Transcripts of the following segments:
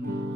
Mm-hmm.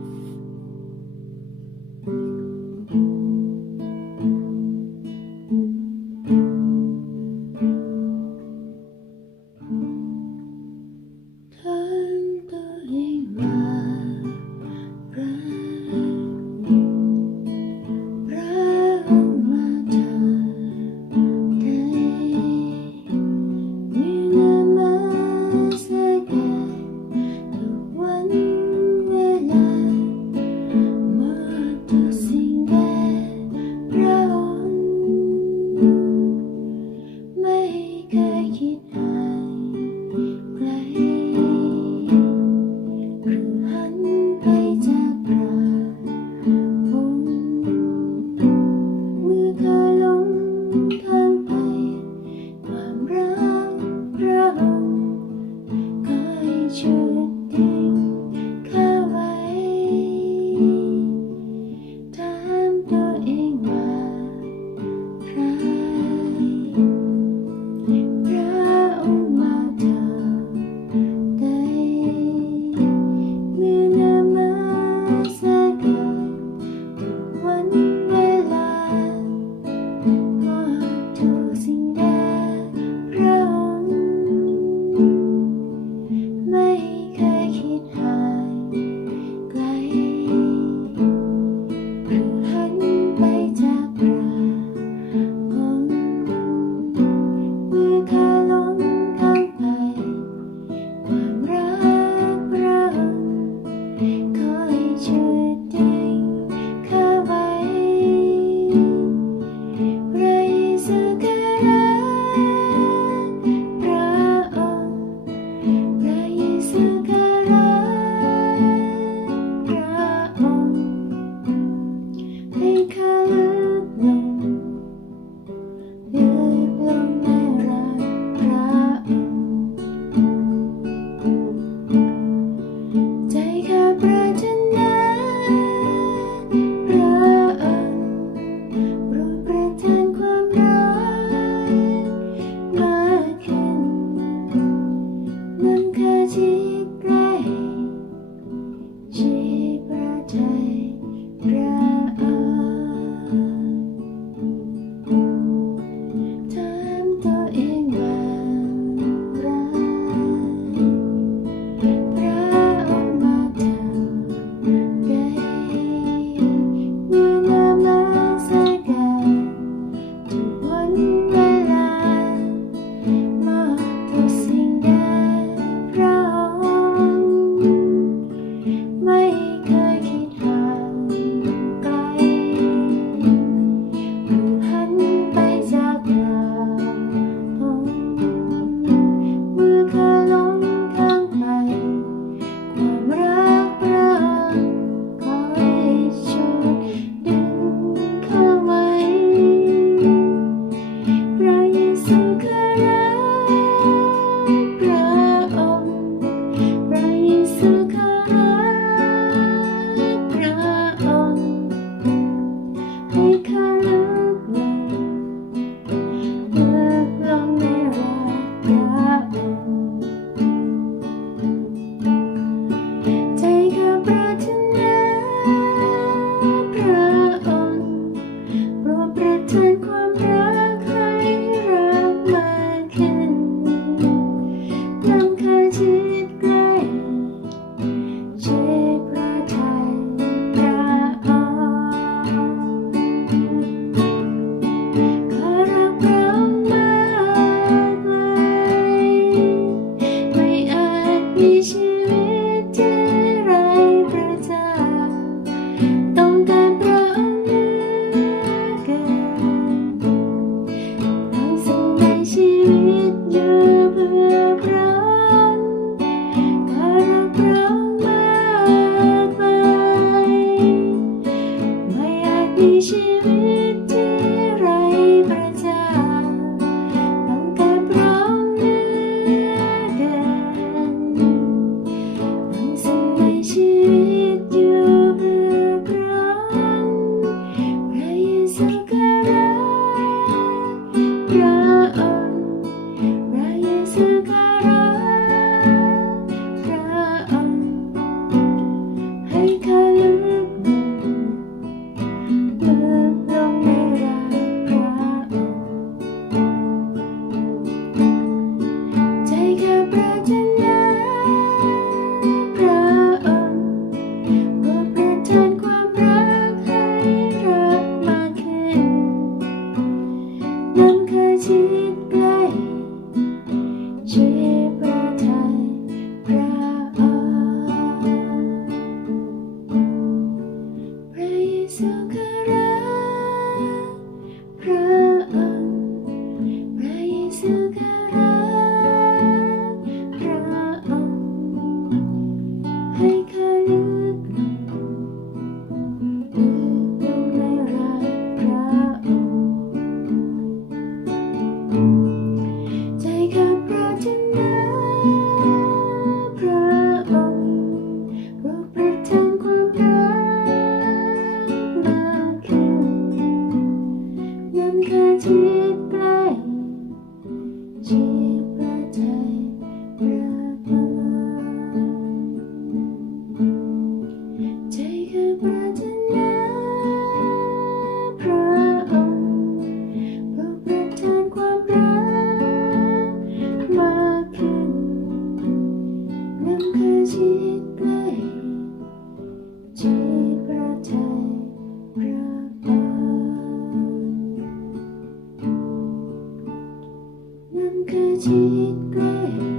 그짓꽤